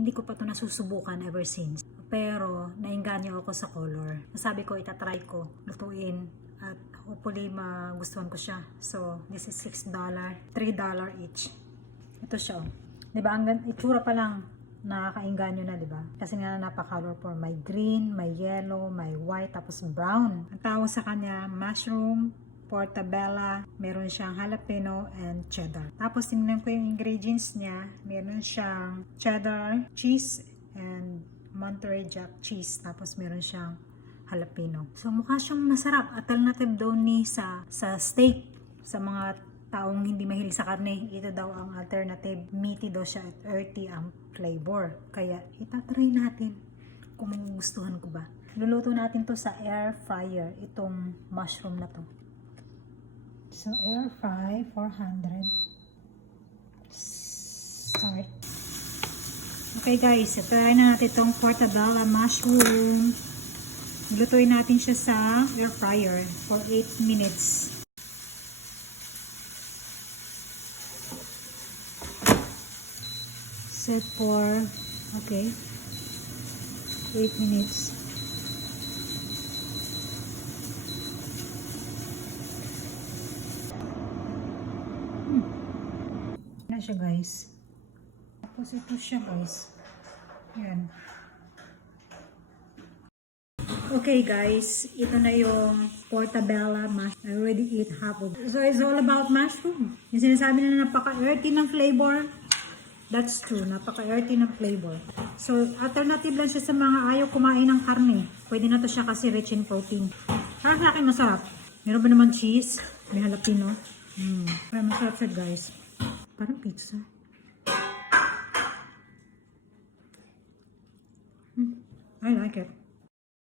hindi ko pa to nasusubukan ever since. Pero, nainganyo ako sa color. Sabi ko, itatry ko, lutuin, at hopefully magustuhan ko siya. So, this is $6, $3 each. Ito siya. oh. 'Di ba? Ang itsura pa lang nakakainganyo na, 'di ba? Kasi nga napaka-colorful. May green, may yellow, may white, tapos brown. Ang tawag sa kanya, mushroom, portabella, meron siyang jalapeno and cheddar. Tapos tingnan ko yung ingredients niya. Meron siyang cheddar, cheese, and Monterey Jack cheese. Tapos meron siyang jalapeno. So mukha siyang masarap. Alternative daw ni sa sa steak sa mga taong hindi mahilig sa karne. Ito daw ang alternative. Meaty daw siya at earthy ang flavor. Kaya itatry natin kung magugustuhan ko ba. Luluto natin to sa air fryer. Itong mushroom na to. So air fry 400. Start. Okay guys, try na natin itong portabella mushroom. Lutuin natin siya sa air fryer for 8 minutes. Set for, okay, 8 minutes. Na siya guys. Tapos ito siya guys. Yan. Okay guys, ito na yung portabella mushroom. I already eat half of it. So it's all about mushroom. Yung sinasabi na napaka-earthy ng flavor, that's true. Napaka-earthy ng flavor. So alternative lang siya sa mga ayaw kumain ng karne. Pwede na to siya kasi rich in protein. Para sa akin masarap. Meron ba naman cheese? May jalapeno. Mm. Masarap siya guys. Parang pizza. Mm. I like it.